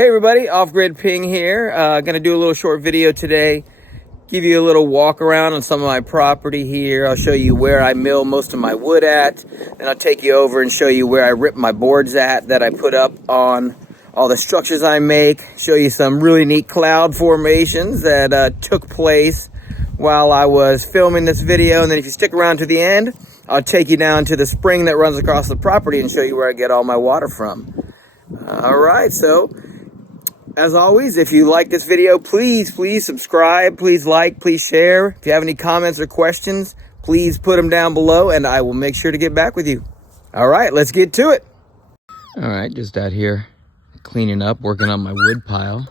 Hey everybody, Off-Grid Ping here. Gonna do a little short video today. Give you a little walk around on some of my property here. I'll show you where I mill most of my wood at. Then I'll take you over and show you where I rip my boards at that I put up on all the structures I make. Show you some really neat cloud formations that took place while I was filming this video. And then if you stick around to the end, I'll take you down to the spring that runs across the property and show you where I get all my water from. All right, so as always, if you like this video, please subscribe, please like, please share. If you have any comments or questions, please put them down below and I will make sure to get back with you. All right, let's get to it. All right, just out here cleaning up, working on my wood pile.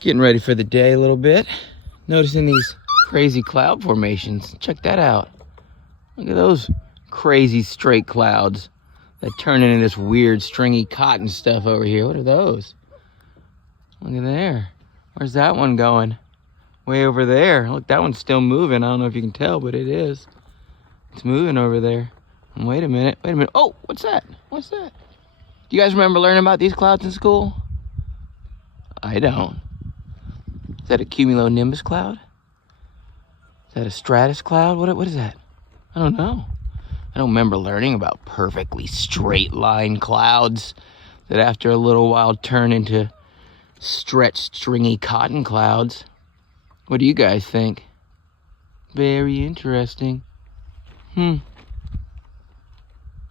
Getting ready for the day a little bit. Noticing these crazy cloud formations. Check that out. Look at those crazy straight clouds that turn into this weird stringy cotton stuff over here. What are those? Look at there. Where's that one going? Way over there. Look, that one's still moving. I don't know if you can tell, but it is. It's moving over there. And wait a minute. Oh, what's that? What's that? Do you guys remember learning about these clouds in school? I don't. Is that a cumulonimbus cloud? Is that a stratus cloud? What is that? I don't know. I don't remember learning about perfectly straight line clouds that after a little while turn into stretched stringy cotton clouds. What do you guys think? Very interesting.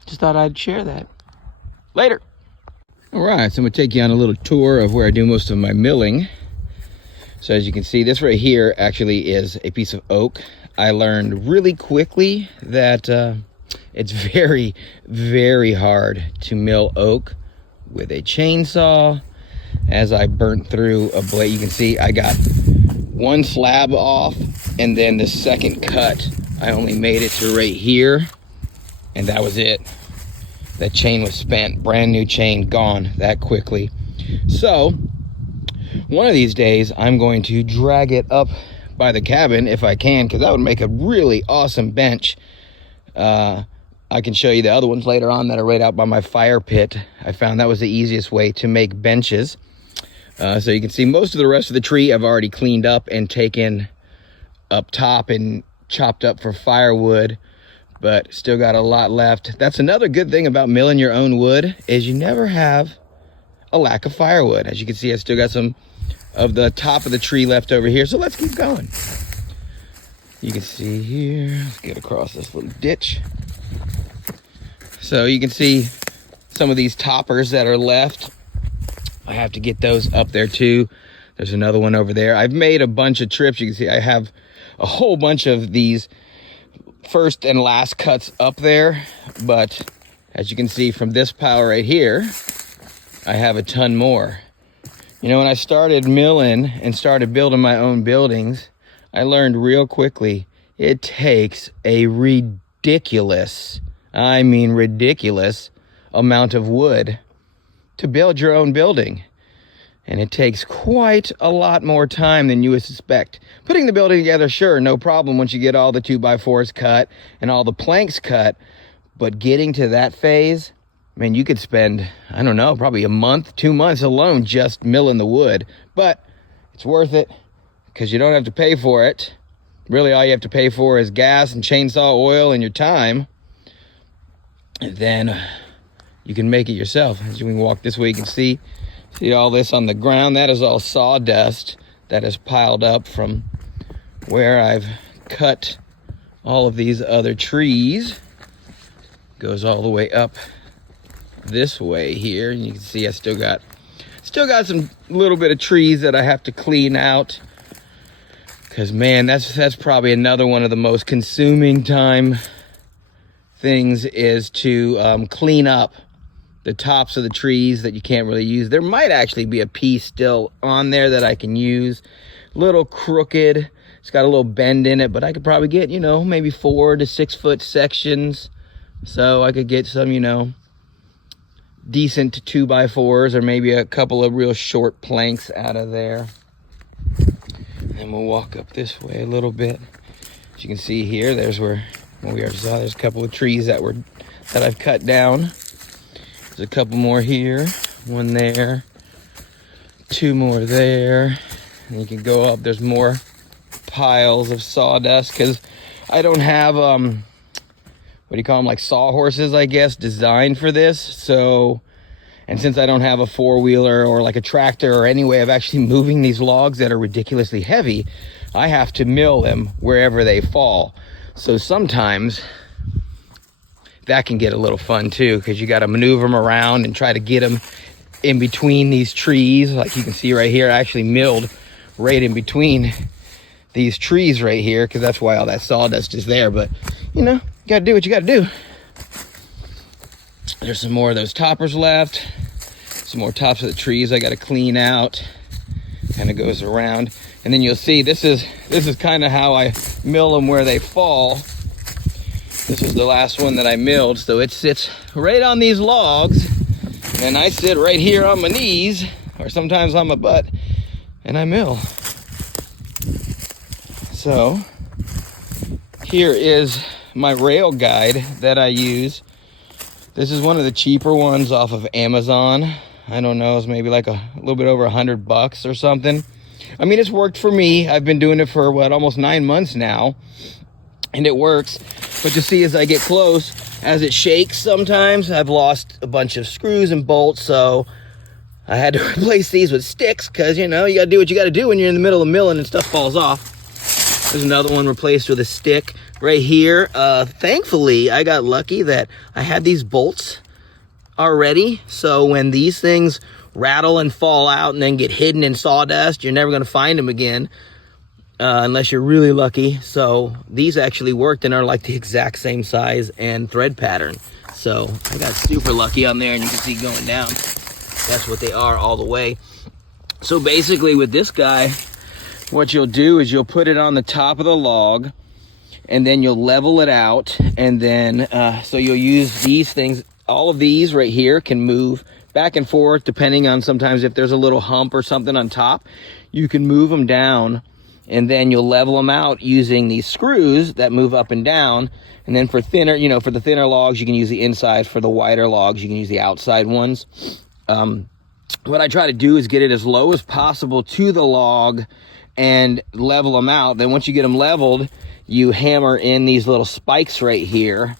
Just thought I'd share that. Later. All right, so I'm gonna take you on a little tour of where I do most of my milling. So as you can see, this right here actually is a piece of oak. I learned really quickly that it's very, very hard to mill oak with a chainsaw. As I burnt through a blade, you can see I got one slab off, and then the second cut, I only made it to right here, and that was it. That chain was spent, brand new chain, gone that quickly. So one of these days, I'm going to drag it up by the cabin if I can, because that would make a really awesome bench. I can show you the other ones later on that are right out by my fire pit. I found that was the easiest way to make benches. So you can see most of the rest of the tree I've already cleaned up and taken up top and chopped up for firewood, but still got a lot left. That's another good thing about milling your own wood, is you never have a lack of firewood. As you can see, I still got some of the top of the tree left over here, so let's keep going. You can see here, let's get across this little ditch. So you can see some of these toppers that are left. I have to get those up there too. There's another one over there. I've made a bunch of trips. You can see I have a whole bunch of these first and last cuts up there. But as you can see from this pile right here, I have a ton more. You know, when I started milling and started building my own buildings, I learned real quickly it takes a ridiculous amount of wood to build your own building. And it takes quite a lot more time than you would suspect. Putting the building together, sure, no problem once you get all the 2x4s cut and all the planks cut. But getting to that phase, man, you could spend, I don't know, probably a month, 2 months alone just milling the wood. But it's worth it because you don't have to pay for it. Really, all you have to pay for is gas and chainsaw oil and your time. And then you can make it yourself. As you can walk this way, you can see all this on the ground. That is all sawdust that is piled up from where I've cut all of these other trees. Goes all the way up this way here, and you can see I still got some little bit of trees that I have to clean out. Because man, that's probably another one of the most consuming time things, is to clean up the tops of the trees that you can't really use. There might actually be a piece still on there that I can use. A little crooked. It's got a little bend in it, but I could probably get, you know, maybe 4 to 6 foot sections. So I could get some, you know, decent 2x4s or maybe a couple of real short planks out of there. And we'll walk up this way a little bit. As you can see here, there's where we already saw. There's a couple of trees that I've cut down. There's a couple more here, one there, 2 more there. And you can go up. There's more piles of sawdust because I don't have what do you call them, like sawhorses, I guess, designed for this. So, and since I don't have a 4-wheeler or like a tractor or any way of actually moving these logs that are ridiculously heavy, I have to mill them wherever they fall. So sometimes that can get a little fun too, because you got to maneuver them around and try to get them in between these trees. Like you can see right here, I actually milled right in between these trees right here, because that's why all that sawdust is there. But you know, you got to do what you got to do. There's some more of those toppers left, some more tops of the trees I got to clean out. Kind of goes around, and then you'll see this is kind of how I mill them where they fall. This is the last one that I milled, so it sits right on these logs, and I sit right here on my knees, or sometimes on my butt, and I mill. So here is my rail guide that I use. This is one of the cheaper ones off of Amazon. I don't know, it's maybe like a little bit over $100 or something. I mean, it's worked for me. I've been doing it for almost 9 months now, and it works. But you see, as I get close, as it shakes sometimes, I've lost a bunch of screws and bolts, so I had to replace these with sticks, because, you know, you gotta do what you gotta do when you're in the middle of milling and stuff falls off. There's another one replaced with a stick right here. Thankfully, I got lucky that I had these bolts already, so when these things rattle and fall out and then get hidden in sawdust, you're never going to find them again, unless you're really lucky. So these actually worked and are like the exact same size and thread pattern. So I got super lucky on there, and you can see going down, that's what they are all the way. So basically with this guy, what you'll do is you'll put it on the top of the log, and then you'll level it out, and then so you'll use these things. All of these right here can move back and forth depending on sometimes if there's a little hump or something on top. You can move them down, and then you'll level them out using these screws that move up and down. And then for thinner, you know, for the thinner logs, you can use the inside. For the wider logs, you can use the outside ones. What I try to do is get it as low as possible to the log and level them out. Then once you get them leveled, you hammer in these little spikes right here.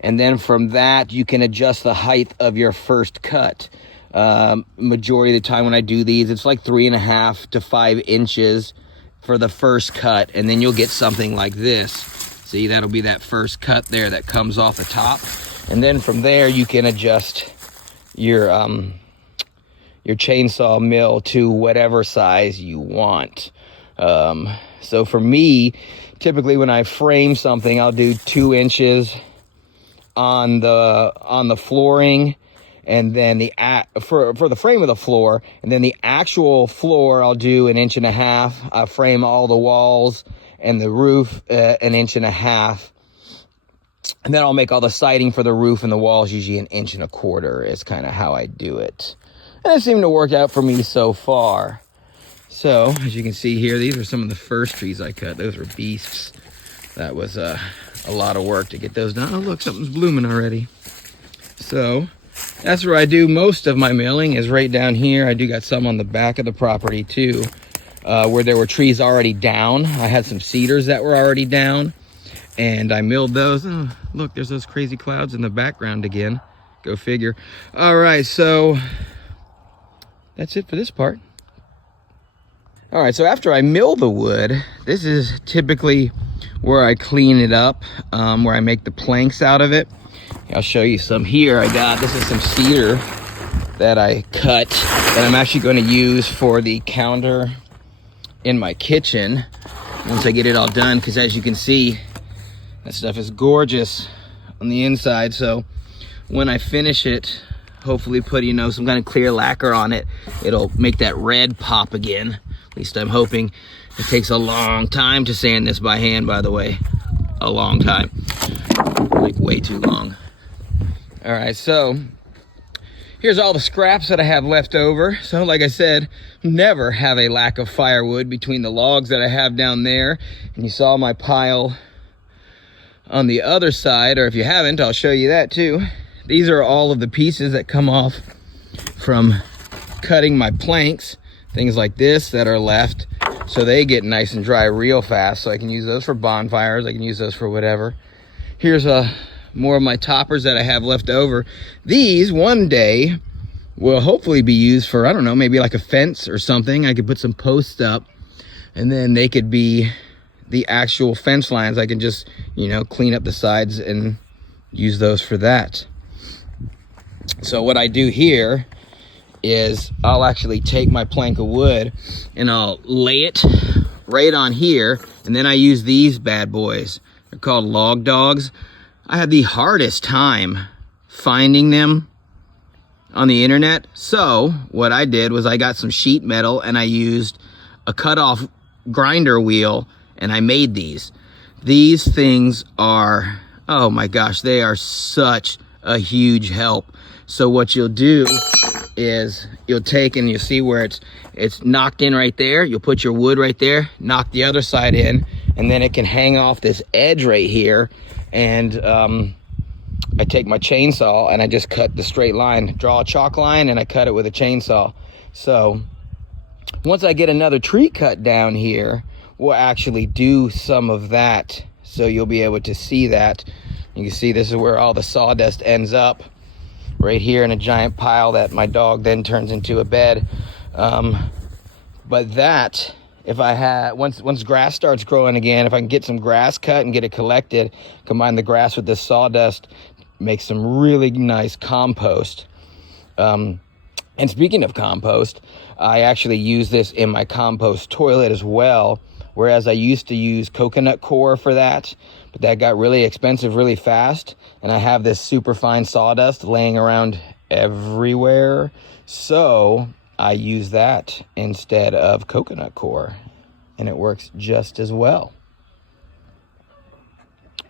And then from that, you can adjust the height of your first cut. Majority of the time when I do these, it's like 3.5 to 5 inches for the first cut. And then you'll get something like this. See, that'll be that first cut there that comes off the top. And then from there, you can adjust your chainsaw mill to whatever size you want. So for me, typically when I frame something, I'll do 2 inches on the flooring, and then for the frame of the floor, and then the actual floor I'll do 1.5 inches. I frame all the walls and the roof 1.5 inches, and then I'll make all the siding for the roof and the walls usually 1.25 inches is kind of how I do it, and it seemed to work out for me so far. So as you can see here, these are some of the first trees I cut. Those were beasts. That was a lot of work to get those done. Oh, look, something's blooming already. So that's where I do most of my milling, is right down here. I do got some on the back of the property too, where there were trees already down. I had some cedars that were already down, and I milled those. Oh, look, there's those crazy clouds in the background again. Go figure. All right, so that's it for this part. All right, so after I mill the wood, this is typically where I clean it up, where I make the planks out of it. I'll show you some here. This is some cedar that I cut that I'm actually going to use for the counter in my kitchen once I get it all done, because as you can see, that stuff is gorgeous on the inside. So when I finish it, hopefully put, some kind of clear lacquer on it, it'll make that red pop again. At least I'm hoping. It takes a long time to sand this by hand, by the way. A long time. Like way too long. All right, so here's all the scraps that I have left over. So like I said, never have a lack of firewood between the logs that I have down there. And you saw my pile on the other side, or if you haven't, I'll show you that too. These are all of the pieces that come off from cutting my planks. things like this that are left, so they get nice and dry real fast. So I can use those for bonfires. I can use those for whatever. Here's more of my toppers that I have left over. These one day will hopefully be used for, I don't know, maybe like a fence or something. I could put some posts up, and then they could be the actual fence lines. I can just, you know, clean up the sides and use those for that. So what I do here is I'll actually take my plank of wood and I'll lay it right on here, and then I use these bad boys. They're called log dogs. I had the hardest time finding them on the internet. So what I did was I got some sheet metal and I used a cut-off grinder wheel, and I made these. These things are, oh my gosh, they are such a huge help. So what you'll do is you'll take, and you'll see where it's knocked in right there. You'll put your wood right there, knock the other side in, and then it can hang off this edge right here. And I take my chainsaw and I just cut the straight line, draw a chalk line, and I cut it with a chainsaw. So once I get another tree cut down here, we'll actually do some of that. So you'll be able to see that. You can see this is where all the sawdust ends up, right here in a giant pile that my dog then turns into a bed. But that, if I had, once grass starts growing again, if I can get some grass cut and get it collected, combine the grass with this sawdust, make some really nice compost. And speaking of compost, I actually use this in my compost toilet as well, whereas I used to use coconut coir for that, but that got really expensive really fast, and I have this super fine sawdust laying around everywhere, so I use that instead of coconut coir, and it works just as well.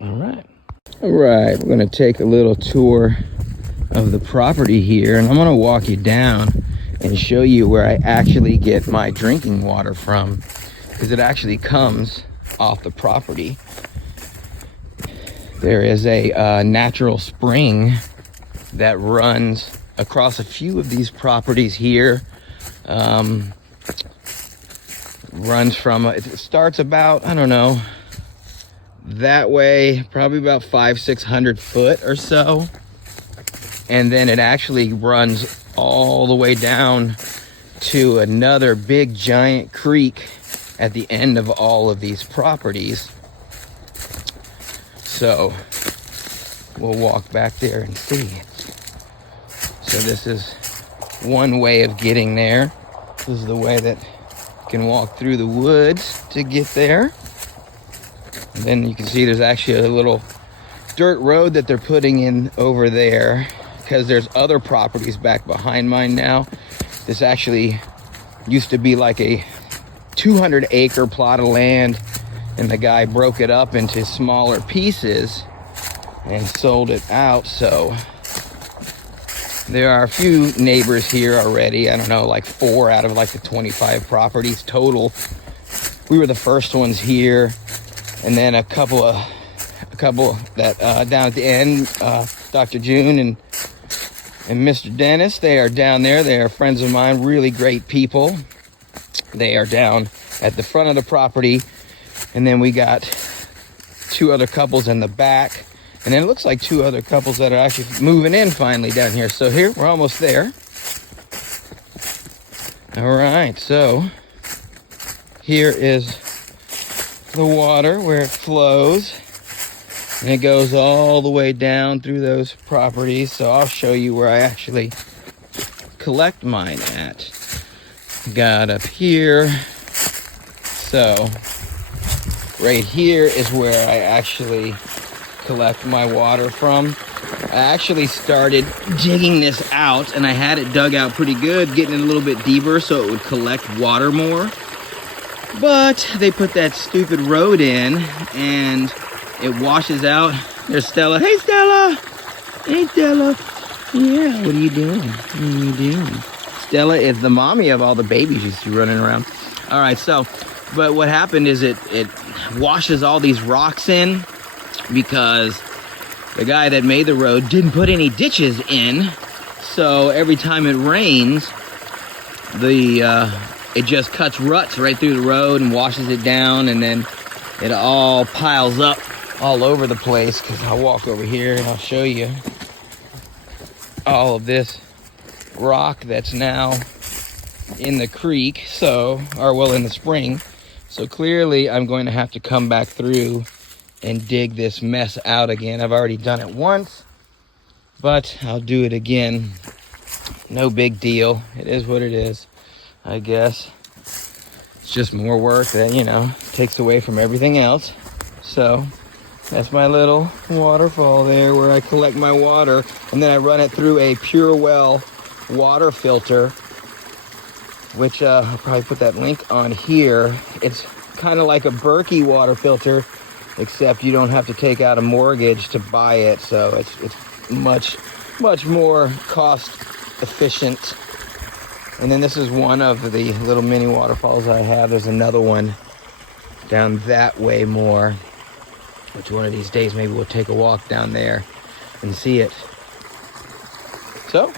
All right, we're gonna take a little tour of the property here, and I'm gonna walk you down and show you where I actually get my drinking water from, because it actually comes off the property. There is a natural spring that runs across a few of these properties here. Runs from, it starts about, I don't know, that way, probably about 500-600 foot or so. And then it actually runs all the way down to another big giant creek at the end of all of these properties. So we'll walk back there and see. So this is one way of getting there. This is the way that you can walk through the woods to get there. And then you can see there's actually a little dirt road that they're putting in over there, because there's other properties back behind mine now. This actually used to be like a 200-acre plot of land, and the guy broke it up into smaller pieces and sold it out. So there are a few neighbors here already. I don't know, like 4 out of like the 25 properties total. We were the first ones here, and then a couple that down at the end, Dr. June and Mr. Dennis, they are down there. They are friends of mine, really great people. They are down at the front of the property, and then we got 2 other couples in the back, and then it looks like 2 other couples that are actually moving in finally down here. So here, we're almost there. All right, so here is the water where it flows, and it goes all the way down through those properties. So I'll show you where I actually collect mine at. Got up here. So right here is where I actually collect my water from. I actually started digging this out, and I had it dug out pretty good, getting it a little bit deeper so it would collect water more. But they put that stupid road in, and it washes out. There's Stella. Hey, Stella. Hey, Stella. Yeah, what are you doing? What are you doing? Stella is the mommy of all the babies you see running around. All right, so, but what happened is it washes all these rocks in, because the guy that made the road didn't put any ditches in. So every time it rains, the it just cuts ruts right through the road and washes it down, and then it all piles up all over the place. Because I'll walk over here and I'll show you all of this rock that's now in the creek, in the spring. So clearly I'm going to have to come back through and dig this mess out again. I've already done it once, but I'll do it again. No big deal. It is what it is, I guess. It's just more work that, takes away from everything else. So that's my little waterfall there where I collect my water, and then I run it through a Pure Well water filter, which I'll probably put that link on here. It's kind of like a Berkey water filter, except you don't have to take out a mortgage to buy it. So it's much more cost efficient. And then this is one of the little mini waterfalls I have. There's another one down that way more, which one of these days maybe we'll take a walk down there and see it. So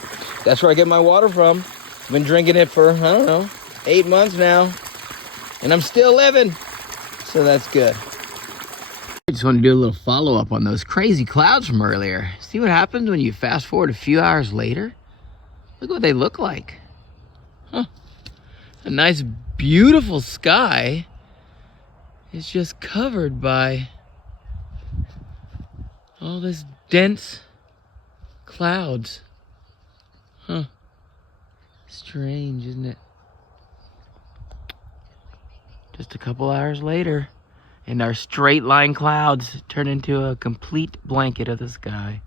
that's where I get my water from. I've been drinking it for, 8 months now, and I'm still living, so that's good. I just want to do a little follow-up on those crazy clouds from earlier. See what happens when you fast forward a few hours later? Look what they look like. Huh. A nice, beautiful sky is just covered by all this dense clouds. Huh. Strange, isn't it? Just a couple hours later, and our straight line clouds turn into a complete blanket of the sky.